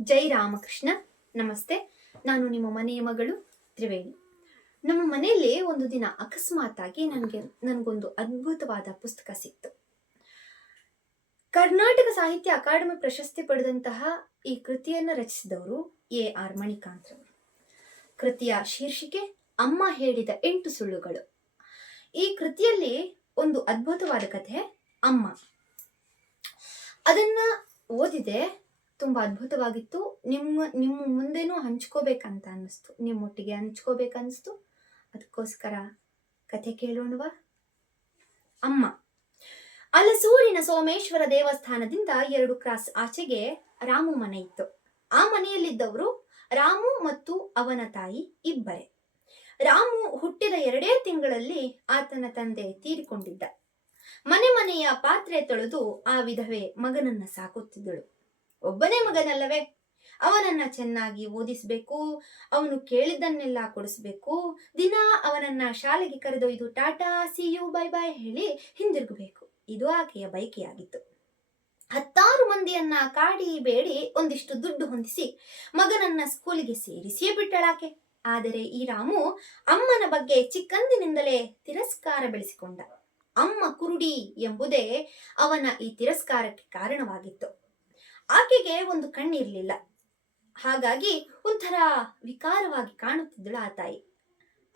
ಜೈ ರಾಮಕೃಷ್ಣ, ನಮಸ್ತೆ. ನಾನು ನಿಮ್ಮ ಮನೆಯ ಮಗಳು ತ್ರಿವೇಣಿ. ನಮ್ಮ ಮನೆಯಲ್ಲಿ ಒಂದು ದಿನ ಅಕಸ್ಮಾತಾಗಿ ನನಗೆ, ನನಗೊಂದು ಅದ್ಭುತವಾದ ಪುಸ್ತಕ ಸಿಕ್ತು. ಕರ್ನಾಟಕ ಸಾಹಿತ್ಯ ಅಕಾಡೆಮಿ ಪ್ರಶಸ್ತಿ ಪಡೆದಂತಹ ಈ ಕೃತಿಯನ್ನು ರಚಿಸಿದವರು ಎ ಆರ್ ಮಣಿಕಾಂತ್ ರವರು ಕೃತಿಯ ಶೀರ್ಷಿಕೆ, ಅಮ್ಮ ಹೇಳಿದ ಎಂಟು ಸುಳ್ಳುಗಳು. ಈ ಕೃತಿಯಲ್ಲಿ ಒಂದು ಅದ್ಭುತವಾದ ಕಥೆ, ಅಮ್ಮ. ಅದನ್ನ ಓದಿದೆ ತುಂಬಾ ಅದ್ಭುತವಾಗಿತ್ತು. ನಿಮ್ಮ ನಿಮ್ಮ ಮುಂದೆನೂ ಹಂಚ್ಕೋಬೇಕಂತ ಅನ್ನಿಸ್ತು. ನಿಮ್ಮೊಟ್ಟಿಗೆ ಹಂಚ್ಕೋಬೇಕನ್ನಿಸ್ತು. ಅದಕ್ಕೋಸ್ಕರ ಕಥೆ ಕೇಳೋಣವಾ. ಅಮ್ಮ, ಅಲಸೂರಿನ ಸೋಮೇಶ್ವರ ದೇವಸ್ಥಾನದಿಂದ ಎರಡು ಕ್ರಾಸ್ ಆಚೆಗೆ ರಾಮು ಮನೆ ಇತ್ತು. ಆ ಮನೆಯಲ್ಲಿದ್ದವರು ರಾಮು ಮತ್ತು ಅವನ ತಾಯಿ ಇಬ್ಬರೇ. ರಾಮು ಹುಟ್ಟಿದ ಎರಡೇ ತಿಂಗಳಲ್ಲಿ ಆತನ ತಂದೆ ತೀರಿಕೊಂಡಿದ್ದ. ಮನೆ ಮನೆಯ ಪಾತ್ರೆ ತೊಳೆದು ಆ ವಿಧವೆ ಮಗನನ್ನ ಸಾಕುತ್ತಿದ್ದಳು. ಒಬ್ಬನೇ ಮಗನಲ್ಲವೇ? ಅವನನ್ನ ಚೆನ್ನಾಗಿ ಓದಿಸ್ಬೇಕು, ಅವನು ಕೇಳಿದ್ದನ್ನೆಲ್ಲ ಕೊಡಿಸ್ಬೇಕು. ದಿನ ಅವನನ್ನ ಶಾಲೆಗೆ ಕರೆದೊಯ್ದು tata, see you, bye bye ಹೇಳಿ ಹಿಂದಿರುಗಬೇಕು. ಇದು ಆಕೆಯ ಬಯಕೆಯಾಗಿತ್ತು. ಹತ್ತಾರು ಮಂದಿಯನ್ನ ಕಾಡಿ ಬೇಡಿ ಒಂದಿಷ್ಟು ದುಡ್ಡು ಹೊಂದಿಸಿ ಮಗನನ್ನ ಸ್ಕೂಲಿಗೆ ಸೇರಿಸಿಯೇ ಬಿಟ್ಟಳಾಕೆ ಆದರೆ ಈ ರಾಮು ಅಮ್ಮನ ಬಗ್ಗೆ ಚಿಕ್ಕಂದಿನಿಂದಲೇ ತಿರಸ್ಕಾರ ಬೆಳೆಸಿಕೊಂಡ. ಅಮ್ಮ ಕುರುಡಿ ಎಂಬುದೇ ಅವನ ಈ ತಿರಸ್ಕಾರಕ್ಕೆ ಕಾರಣವಾಗಿತ್ತು. ಆಕೆಗೆ ಒಂದು ಕಣ್ಣಿರಲಿಲ್ಲ. ಹಾಗಾಗಿ ಒಂಥರ ವಿಕಾರವಾಗಿ ಕಾಣುತ್ತಿದ್ದಳು ಆ ತಾಯಿ.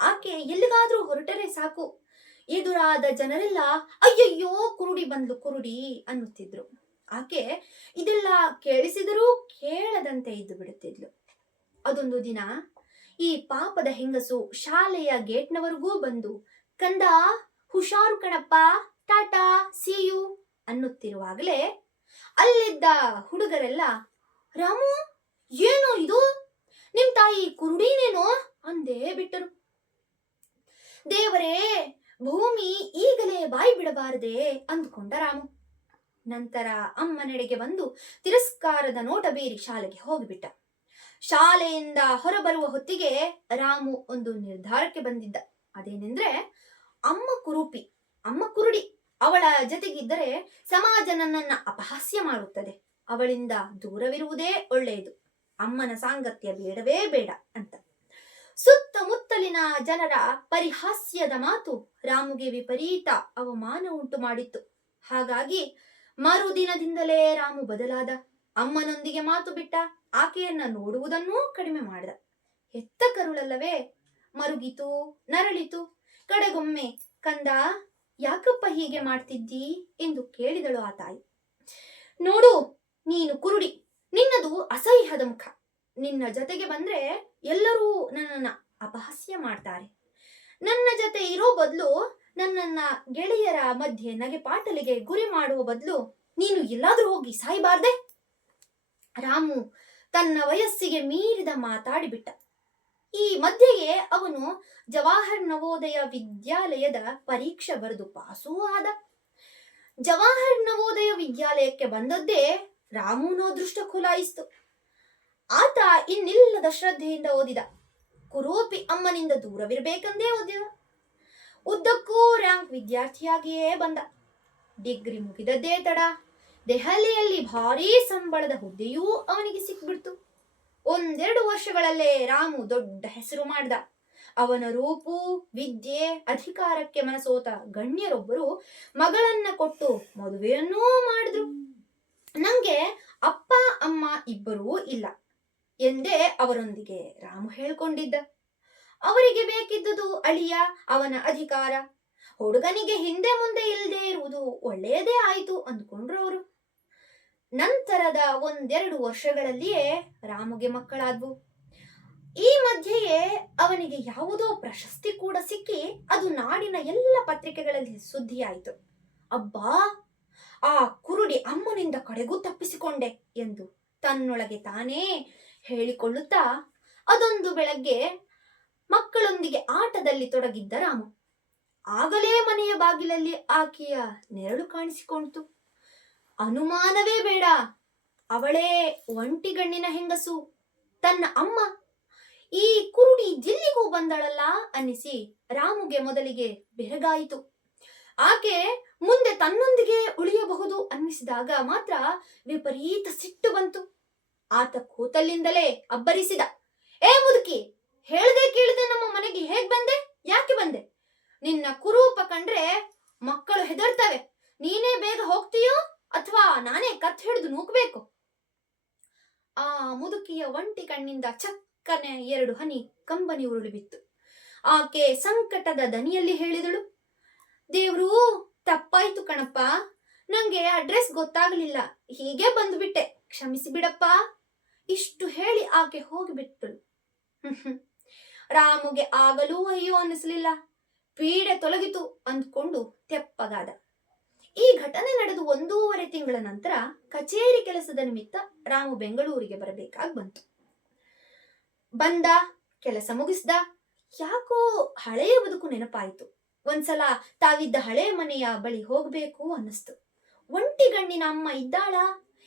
ಆಕೆ ಎಲ್ಲಿಗಾದ್ರೂ ಹೊರಟರೆ ಸಾಕು. ಎದುರಾದ ಜನರೆಲ್ಲ, ಅಯ್ಯಯ್ಯೋ, ಕುರುಡಿ ಬಂದ್ಲು, ಕುರುಡಿ ಅನ್ನುತ್ತಿದ್ರು. ಆಕೆ ಇದೆಲ್ಲ ಕೇಳಿಸಿದರೂ ಕೇಳದಂತೆ ಇದ್ದು ಬಿಡುತ್ತಿದ್ಲು. ಅದೊಂದು ದಿನ ಈ ಪಾಪದ ಹೆಂಗಸು ಶಾಲೆಯ ಗೇಟ್ನವರೆಗೂ ಬಂದು, ಕಂದ, ಹುಷಾರು ಕಣಪ್ಪ, ಟಾಟಾ ಸಿಯು ಅನ್ನುತ್ತಿರುವಾಗಲೇ ಅಲ್ಲಿದ್ದ ಹುಡುಗರೆಲ್ಲ, ರಾಮು, ಏನೋ ಇದು? ನಿಮ್ ತಾಯಿ ಕುರುಡಿನೇನೋ? ಅಂದೇ ಬಿಟ್ಟರು. ದೇವರೇ, ಭೂಮಿ ಈಗಲೇ ಬಾಯಿ ಬಿಡಬಾರದೆ, ಅಂದುಕೊಂಡ ರಾಮು. ನಂತರ ಅಮ್ಮನೆಡೆಗೆ ಬಂದು ತಿರಸ್ಕಾರದ ನೋಟ ಬೀರಿ ಶಾಲೆಗೆ ಹೋಗಿಬಿಟ್ಟ. ಶಾಲೆಯಿಂದ ಹೊರಬರುವ ಹೊತ್ತಿಗೆ ರಾಮು ಒಂದು ನಿರ್ಧಾರಕ್ಕೆ ಬಂದಿದ್ದ. ಅದೇನೆಂದ್ರೆ, ಅಮ್ಮ ಕುರೂಪಿ, ಅಮ್ಮ ಕುರುಡಿ. ಅವಳ ಜೊತೆಗಿದ್ದರೆ ಸಮಾಜ ನನ್ನನ್ನ ಅಪಹಾಸ್ಯ ಮಾಡುತ್ತದೆ. ಅವಳಿಂದ ದೂರವಿರುವುದೇ ಒಳ್ಳೆಯದು. ಅಮ್ಮನ ಸಾಂಗತ್ಯ ಬೇಡವೇ ಬೇಡ ಅಂತ. ಸುತ್ತಮುತ್ತಲಿನ ಜನರ ಪರಿಹಾಸ್ಯದ ಮಾತು ರಾಮುಗೆ ವಿಪರೀತ ಅವಮಾನ ಉಂಟು ಮಾಡಿತ್ತು. ಹಾಗಾಗಿ ಮರುದಿನದಿಂದಲೇ ರಾಮು ಬದಲಾದ. ಅಮ್ಮನೊಂದಿಗೆ ಮಾತು ಬಿಟ್ಟ. ಆಕೆಯನ್ನ ನೋಡುವುದನ್ನೂ ಕಡಿಮೆ ಮಾಡಿದ. ಹೆತ್ತ ಕರುಳಲ್ಲವೇ? ಮರುಗಿತು, ನರಳಿತು. ಕಡೆಗೊಮ್ಮೆ ಕಂದ ಯಾಕಪ್ಪ ಹೀಗೆ ಮಾಡ್ತಿದ್ದೀ? ಎಂದು ಕೇಳಿದಳು ಆ ತಾಯಿ. ನೋಡು, ನೀನು ಕುರುಡಿ. ನಿನ್ನದು ಅಸಹ್ಯದ ಮುಖ. ನಿನ್ನ ಜೊತೆಗೆ ಬಂದ್ರೆ ಎಲ್ಲರೂ ನನ್ನನ್ನ ಅಪಹಾಸ್ಯ ಮಾಡ್ತಾರೆ. ನನ್ನ ಜೊತೆ ಇರೋ ಬದಲು ನನ್ನನ್ನ ಗೆಳೆಯರ ಮಧ್ಯೆ ನಗೆಪಾಟಲಿಗೆ ಗುರಿ ಮಾಡುವ ಬದಲು ನೀನು ಎಲ್ಲಾದ್ರೂ ಹೋಗಿ ಸಾಯಬಾರ್ದೆ? ರಾಮು ತನ್ನ ವಯಸ್ಸಿಗೆ ಮೀರಿದ ಮಾತಾಡಿಬಿಟ್ಟ ಈ ಮಧ್ಯೆಯೇ ಅವನು ಜವಾಹರ್ ನವೋದಯ ವಿದ್ಯಾಲಯದ ಪರೀಕ್ಷೆ ಬರೆದು ಪಾಸೂ ಆದ. ಜವಾಹರ್ ನವೋದಯ ವಿದ್ಯಾಲಯಕ್ಕೆ ಬಂದದ್ದೇ ರಾಮುನೋ ದೃಷ್ಟ ಖುಲಾಯಿಸ್ತು ಆತ ಇನ್ನಿಲ್ಲದ ಶ್ರದ್ಧೆಯಿಂದ ಓದಿದ. ಕುರೂಪಿ ಅಮ್ಮನಿಂದ ದೂರವಿರಬೇಕಂದೇ ಓದಿದ. ಉದ್ದಕ್ಕೂ ರ್ಯಾಂಕ್ ವಿದ್ಯಾರ್ಥಿಯಾಗಿಯೇ ಬಂದ. ಡಿಗ್ರಿ ಮುಗಿದದ್ದೇ ತಡ. ದೆಹಲಿಯಲ್ಲಿ ಭಾರೀ ಸಂಬಳದ ಹುದ್ದೆಯೂ ಅವನಿಗೆ ಸಿಕ್ಬಿಡ್ತು. ಒಂದೆರಡು ವರ್ಷಗಳಲ್ಲೇ ರಾಮು ದೊಡ್ಡ ಹೆಸರು ಮಾಡ್ದ. ಅವನ ರೂಪು, ವಿದ್ಯೆ, ಅಧಿಕಾರಕ್ಕೆ ಮನಸೋತ ಗಣ್ಯರೊಬ್ಬರು ಮಗಳನ್ನ ಕೊಟ್ಟು ಮದುವೆಯನ್ನೂ ಮಾಡಿದ್ರು. ನಂಗೆ ಅಪ್ಪ, ಅಮ್ಮ ಇಬ್ಬರೂ ಇಲ್ಲ ಎಂದೇ ಅವರೊಂದಿಗೆ ರಾಮು ಹೇಳ್ಕೊಂಡಿದ್ದ. ಅವರಿಗೆ ಬೇಕಿದ್ದುದು ಅಳಿಯ, ಅವನ ಅಧಿಕಾರ. ಹುಡುಗನಿಗೆ ಹಿಂದೆ ಮುಂದೆ ಇಲ್ಲದೆ ಇರುವುದು ಒಳ್ಳೆಯದೇ ಆಯಿತು ಅಂದ್ಕೊಂಡ್ರು ಅವರು. ನಂತರದ ಒಂದೆರಡು ವರ್ಷಗಳಲ್ಲಿಯೇ ರಾಮುಗೆ ಮಕ್ಕಳಾದ್ವು. ಈ ಮಧ್ಯೆಯೇ ಅವನಿಗೆ ಯಾವುದೋ ಪ್ರಶಸ್ತಿ ಕೂಡ ಸಿಕ್ಕಿ ಅದು ನಾಡಿನ ಎಲ್ಲ ಪತ್ರಿಕೆಗಳಲ್ಲಿ ಸುದ್ದಿಯಾಯಿತು. ಅಬ್ಬಾ, ಆ ಕುರುಡಿ ಅಮ್ಮನಿಂದ ಕಡೆಗೂ ತಪ್ಪಿಸಿಕೊಂಡೆ ಎಂದು ತನ್ನೊಳಗೆ ತಾನೇ ಹೇಳಿಕೊಳ್ಳುತ್ತಾ ಅದೊಂದು ಬೆಳಗ್ಗೆ ಮಕ್ಕಳೊಂದಿಗೆ ಆಟದಲ್ಲಿ ತೊಡಗಿದ್ದ ರಾಮು. ಆಗಲೇ ಮನೆಯ ಬಾಗಿಲಲ್ಲಿ ಆಕೆಯ ನೆರಳು ಕಾಣಿಸಿಕೊಂಡಿತು ಅನುಮಾನವೇ ಬೇಡ. ಅವಳೇ ಒಂಟಿಗಣ್ಣಿನ ಹೆಂಗಸು. ತನ್ನ ಅಮ್ಮ ಈ ಕುರುಡಿ ಜಿಲ್ಲಿಗೂ ಬಂದಳಲ್ಲ ಅನ್ನಿಸಿ ರಾಮುಗೆ ಮೊದಲಿಗೆ ಬೆರಗಾಯಿತು. ಆಕೆ ಮುಂದೆ ತನ್ನೊಂದಿಗೆ ಉಳಿಯಬಹುದು ಅನ್ನಿಸಿದಾಗ ಮಾತ್ರ ವಿಪರೀತ ಸಿಟ್ಟು ಬಂತು. ಆತ ಕೂತಲ್ಲಿಂದಲೇ ಅಬ್ಬರಿಸಿದ. ಏ ಮುದುಕಿ, ಹೇಳ್ದೆ ಕೇಳದೆ ನಮ್ಮ ಮನೆಗೆ ಹೇಗ್ ಬಂದೆ? ಯಾಕೆ ಬಂದೆ? ನಿನ್ನ ಕುರೂಪ ಕಂಡ್ರೆ ಮಕ್ಕಳು ಹೆದರ್ತವೆ. ನೀನೇ ಬೇಗ ಹೋಗ್ತೀಯೋ? ಅಥವಾ ನಾನೇ ಕತ್ ಹಿಡಿದು ನೂಕಬೇಕು? ಆ ಮುದುಕಿಯ ಒಂಟಿ ಕಣ್ಣಿಂದ ಚಕ್ಕನೆ ಎರಡು ಹನಿ ಕಂಬನಿ ಉರುಳಿ ಬಿತ್ತು ಆಕೆ ಸಂಕಟದ ದನಿಯಲ್ಲಿ ಹೇಳಿದಳು, ದೇವ್ರು, ತಪ್ಪಾಯ್ತು ಕಣಪ್ಪ. ನಂಗೆ ಅಡ್ರೆಸ್ ಗೊತ್ತಾಗಲಿಲ್ಲ. ಹೀಗೆ ಬಂದ್ಬಿಟ್ಟೆ. ಕ್ಷಮಿಸಿ ಬಿಡಪ್ಪ. ಇಷ್ಟು ಹೇಳಿ ಆಕೆ ಹೋಗಿಬಿಟ್ಟಳು ರಾಮುಗೆ ಆಗಲೂ ಅಯ್ಯೋ ಅನ್ನಿಸ್ಲಿಲ್ಲ. ಪೀಡೆ ತೊಲಗಿತು ಅಂದ್ಕೊಂಡು ತೆಪ್ಪಗಾದ. ಈ ಘಟನೆ ನಡೆದು ಒಂದೂವರೆ ತಿಂಗಳ ನಂತರ ಕಚೇರಿ ಕೆಲಸದ ನಿಮಿತ್ತ ರಾಮು ಬೆಂಗಳೂರಿಗೆ ಬರಬೇಕಾಗಿ ಬಂತು. ಬಂದ, ಕೆಲಸ ಮುಗಿಸ್ದ, ಯಾಕೋ ಹಳೆಯ ಬದುಕು ನೆನಪಾಯಿತು. ಒಂದ್ಸಲ ತಾವಿದ್ದ ಹಳೆ ಮನೆಯ ಬಳಿ ಹೋಗ್ಬೇಕು ಅನ್ನಿಸ್ತು. ಒಂಟಿ ಗಣ್ಣಿನ ಅಮ್ಮ ಇದ್ದಾಳ?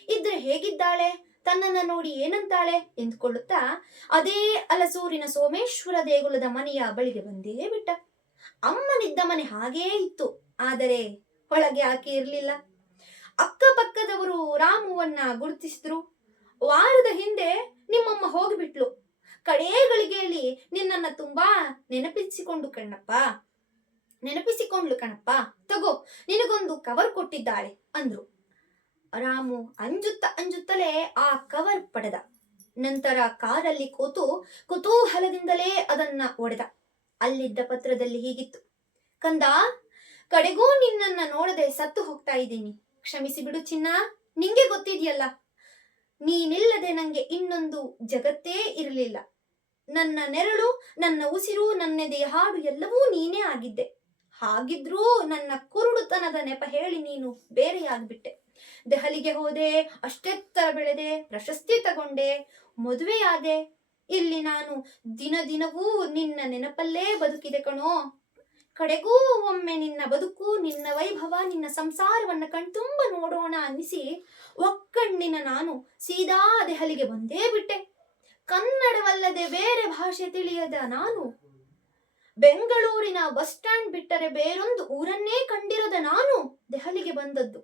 ಇದ್ರೆ ಹೇಗಿದ್ದಾಳೆ? ತನ್ನನ್ನ ನೋಡಿ ಏನಂತಾಳೆ? ಎಂದುಕೊಳ್ಳುತ್ತಾ ಅದೇ ಅಲಸೂರಿನ ಸೋಮೇಶ್ವರ ದೇಗುಲದ ಮನೆಯ ಬಳಿಗೆ ಬಂದೇ ಬಿಟ್ಟ. ಅಮ್ಮನಿದ್ದ ಮನೆ ಹಾಗೇ ಇತ್ತು. ಆದರೆ ಒಳಗೆ ಆಕೆ ಇರಲಿಲ್ಲ. ಅಕ್ಕಪಕ್ಕದವರು ರಾಮುವನ್ನ ಗುರುತಿಸಿದ್ರು. ವಾರದ ಹಿಂದೆ ನಿಮ್ಮಮ್ಮ ಹೋಗಿಬಿಟ್ಲು. ಕಡೇ ಗಳಿಗೆಯಲ್ಲಿ ನಿನ್ನನ್ನ ತುಂಬಾ ನೆನಪಿಸಿಕೊಂಡು ಕಣ್ಣಪ್ಪ. ನೆನಪಿಸಿಕೊಂಡ್ಲು ಕಣಪ್ಪ. ತಗೋ, ನಿನಗೊಂದು ಕವರ್ ಕೊಟ್ಟಿದ್ದಾಳೆ ಅಂದ್ರು. ರಾಮು ಅಂಜುತ್ತ ಅಂಜುತ್ತಲೇ ಆ ಕವರ್ ಪಡೆದ. ನಂತರ ಕಾರಲ್ಲಿ ಕೂತು ಕುತೂಹಲದಿಂದಲೇ ಅದನ್ನ ಒಡೆದ. ಅಲ್ಲಿದ್ದ ಪತ್ರದಲ್ಲಿ ಹೀಗಿತ್ತು. ಕಂದ ಕಡೆಗೂ ನಿನ್ನನ್ನ ನೋಡದೆ ಸತ್ತು ಹೋಗ್ತಾ ಇದ್ದೀನಿ. ಕ್ಷಮಿಸಿ ಬಿಡು ಚಿನ್ನ, ನಿಂಗೆ ಗೊತ್ತಿದೆಯಲ್ಲ. ನೀನಿಲ್ಲದೆ ನಂಗೆ ಇನ್ನೊಂದು ಜಗತ್ತೇ ಇರಲಿಲ್ಲ. ನನ್ನ ನೆರಳು, ನನ್ನ ಉಸಿರು ನನ್ನೆದೆಯ ಹಾಡು ಎಲ್ಲವೂ ನೀನೇ ಆಗಿದ್ದೆ. ಹಾಗಿದ್ರೂ ನನ್ನ ಕುರುಡುತನದ ನೆಪ ಹೇಳಿ ನೀನು ಬೇರೆಯಾಗ್ಬಿಟ್ಟೆ. ದೆಹಲಿಗೆ ಹೋದೆ, ಅಷ್ಟೆತ್ತರ ಬೆಳೆದೆ, ಪ್ರಶಸ್ತಿ ತಗೊಂಡೆ, ಮದುವೆಯಾದೆ. ಇಲ್ಲಿ ನಾನು ದಿನ ದಿನವೂ ನಿನ್ನ ನೆನಪಲ್ಲೇ ಬದುಕಿದೆ ಕಣೋ. ಕಡೆಗೂ ಒಮ್ಮೆ ನಿನ್ನ ಬದುಕು, ನಿನ್ನ ವೈಭವ, ನಿನ್ನ ಸಂಸಾರವನ್ನ ಕಣ್ತುಂಬ ನೋಡೋಣ ಅನ್ನಿಸಿ ಒಕ್ಕಣ್ಣಿನ ನಾನು ಸೀದಾ ದೆಹಲಿಗೆ ಬಂದೇ ಬಿಟ್ಟೆ. ಕನ್ನಡವಲ್ಲದೆ ಬೇರೆ ಭಾಷೆ ತಿಳಿಯದ ನಾನು, ಬೆಂಗಳೂರಿನ ಬಸ್ ಸ್ಟ್ಯಾಂಡ್ ಬಿಟ್ಟರೆ ಬೇರೊಂದು ಊರನ್ನೇ ಕಂಡಿರದ ನಾನು ದೆಹಲಿಗೆ ಬಂದದ್ದು.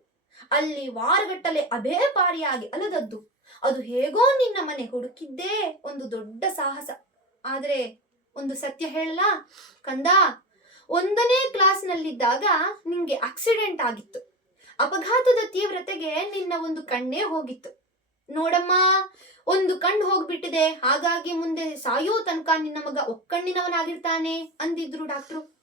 ಅಲ್ಲಿ ವಾರಗಟ್ಟಲೆ ಅಭೇಪಾರಿಯಾಗಿ ಅಲದದ್ದು. ಅದು ಹೇಗೋ ನಿನ್ನ ಮನೆ ಹುಡುಕಿದ್ದೇ ಒಂದು ದೊಡ್ಡ ಸಾಹಸ. ಆದರೆ ಒಂದು ಸತ್ಯ ಹೇಳಲ್ಲ ಕಂದ ಒಂದನೇ ಕ್ಲಾಸ್ನಲ್ಲಿದ್ದಾಗ ನಿಂಗೆ ಆಕ್ಸಿಡೆಂಟ್ ಆಗಿತ್ತು. ಅಪಘಾತದ ತೀವ್ರತೆಗೆ ನಿನ್ನ ಒಂದು ಕಣ್ಣೇ ಹೋಗಿತ್ತು. ನೋಡಮ್ಮ, ಒಂದು ಕಣ್ಣು ಹೋಗ್ಬಿಟ್ಟಿದೆ. ಹಾಗಾಗಿ ಮುಂದೆ ಸಾಯೋ ತನಕ ನಿನ್ನ ಮಗ ಒಕ್ಕಣ್ಣಿನವನಾಗಿರ್ತಾನೆ, ಅಂದಿದ್ರು ಡಾಕ್ಟ್ರು.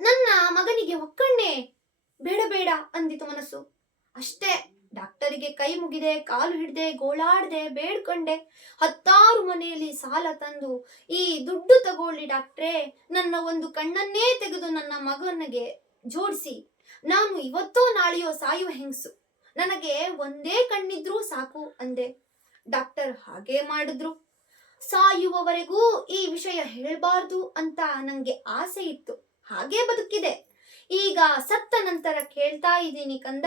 ನನ್ನ ಮಗನಿಗೆ ಒಕ್ಕಣ್ಣೆ? ಬೇಡ ಬೇಡ, ಅಂದಿತು ಮನಸ್ಸು. ಅಷ್ಟೇ. ಡಾಕ್ಟರಿಗೆ ಕೈ ಮುಗಿದೆ, ಕಾಲು ಹಿಡ್ದೆ, ಗೋಳಾಡ್ದೆ, ಬೇಡ್ಕೊಂಡೆ. ಹತ್ತಾರು ಮನೆಯಲ್ಲಿ ಸಾಲ ತಂದು ಈ ದುಡ್ಡು ತಗೊಳ್ಳಿ ಡಾಕ್ಟ್ರೇ. ನನ್ನ ಒಂದು ಕಣ್ಣನ್ನೇ ತೆಗೆದು ನನ್ನ ಮಗನಿಗೆ ಜೋಡಿಸಿ. ನಾನು ಇವತ್ತೋ ನಾಳೆಯೋ ಸಾಯುವ ಹೆಂಗಸು. ನನಗೆ ಒಂದೇ ಕಣ್ಣಿದ್ರೂ ಸಾಕು ಅಂದೆ. ಡಾಕ್ಟರ್ ಹಾಗೆ ಮಾಡಿದ್ರು. ಸಾಯುವವರೆಗೂ ಈ ವಿಷಯ ಹೇಳಬಾರ್ದು ಅಂತ ನಂಗೆ ಆಸೆ ಇತ್ತು. ಹಾಗೆ ಬದುಕಿದೆ. ಈಗ ಸತ್ತ ನಂತರ ಕೇಳ್ತಾ ಇದ್ದೀನಿ ಕಂದ.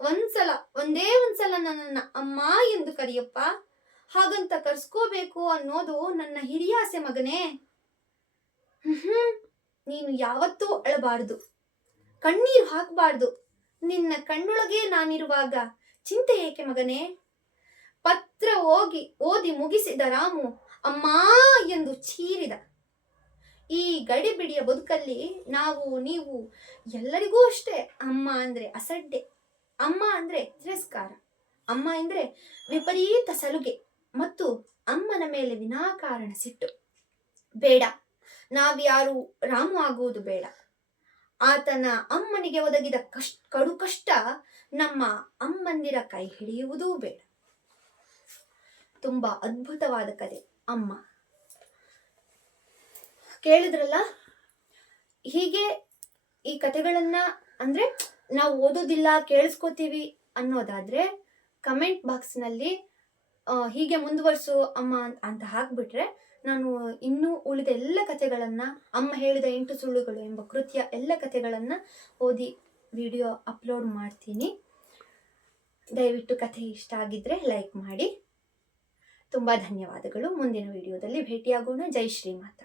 ಒಂದ್ಸಲ, ಒಂದೇ ಒಂದ್ಸಲ ನನ್ನ ಅಮ್ಮ ಎಂದು ಕರೆಯಪ್ಪ. ಹಾಗಂತ ಕರ್ಸ್ಕೋಬೇಕು ಅನ್ನೋದು ನನ್ನ ಹಿರಿಯಾಸೆ ಮಗನೇ. ಹ್ಮ್ ನೀನು ಯಾವತ್ತೂ ಅಳಬಾರ್ದು. ಕಣ್ಣೀರು ಹಾಕಬಾರ್ದು. ನಿನ್ನ ಕಣ್ಣೊಳಗೆ ನಾನಿರುವಾಗ ಚಿಂತೆ ಏಕೆ ಮಗನೇ? ಪತ್ರ ಹೋಗಿ, ಓದಿ ಮುಗಿಸಿದ ರಾಮು ಅಮ್ಮ ಎಂದು ಚೀರಿದ. ಈ ಗಡಿಬಿಡಿಯ ಬದುಕಲ್ಲಿ ನಾವು, ನೀವು ಎಲ್ಲರಿಗೂ ಅಷ್ಟೇ ಅಮ್ಮ ಅಂದ್ರೆ ಅಸಡ್ಡೆ. ಅಮ್ಮ ಅಂದ್ರೆ ತಿರಸ್ಕಾರ. ಅಮ್ಮ ಅಂದ್ರೆ ವಿಪರೀತ ಸಲುಗೆ ಮತ್ತು ಅಮ್ಮನ ಮೇಲೆ ವಿನಾಕಾರಣ ಸಿಟ್ಟು. ಬೇಡ. ನಾವ್ಯಾರು ರಾಮು ಆಗುವುದು ಬೇಡ. ಆತನ ಅಮ್ಮನಿಗೆ ಒದಗಿದ ಕಷ್ಟ ಕಡು ಕಷ್ಟ ನಮ್ಮ ಅಮ್ಮಂದಿರ ಕೈ ಹಿಡಿಯುವುದೂ ಬೇಡ. ತುಂಬಾ ಅದ್ಭುತವಾದ ಕಥೆ ಅಮ್ಮ. ಕೇಳಿದ್ರಲ್ಲ? ಹೀಗೆ ಈ ಕತೆಗಳನ್ನ ಅಂದ್ರೆ ನಾವು ಓದೋದಿಲ್ಲ, ಕೇಳಿಸ್ಕೋತೀವಿ ಅನ್ನೋದಾದ್ರೆ ಕಮೆಂಟ್ ಬಾಕ್ಸ್ನಲ್ಲಿ ಹೀಗೆ ಮುಂದುವರಿಸು ಅಮ್ಮ ಅಂತ- ಹಾಕ್ಬಿಟ್ರೆ ನಾನು ಇನ್ನೂ ಉಳಿದ ಎಲ್ಲ ಕಥೆಗಳನ್ನ, ಅಮ್ಮ ಹೇಳಿದ ಎಂಟು ಸುಳ್ಳುಗಳು ಎಂಬ ಕೃತಿಯ ಎಲ್ಲ ಕಥೆಗಳನ್ನ ಓದಿ ವಿಡಿಯೋ ಅಪ್ಲೋಡ್ ಮಾಡ್ತೀನಿ. ದಯವಿಟ್ಟು ಕಥೆ ಇಷ್ಟ ಆಗಿದ್ರೆ ಲೈಕ್ ಮಾಡಿ. ತುಂಬ ಧನ್ಯವಾದಗಳು. ಮುಂದಿನ ವಿಡಿಯೋದಲ್ಲಿ ಭೇಟಿಯಾಗೋಣ. ಜೈ ಶ್ರೀಮಾತ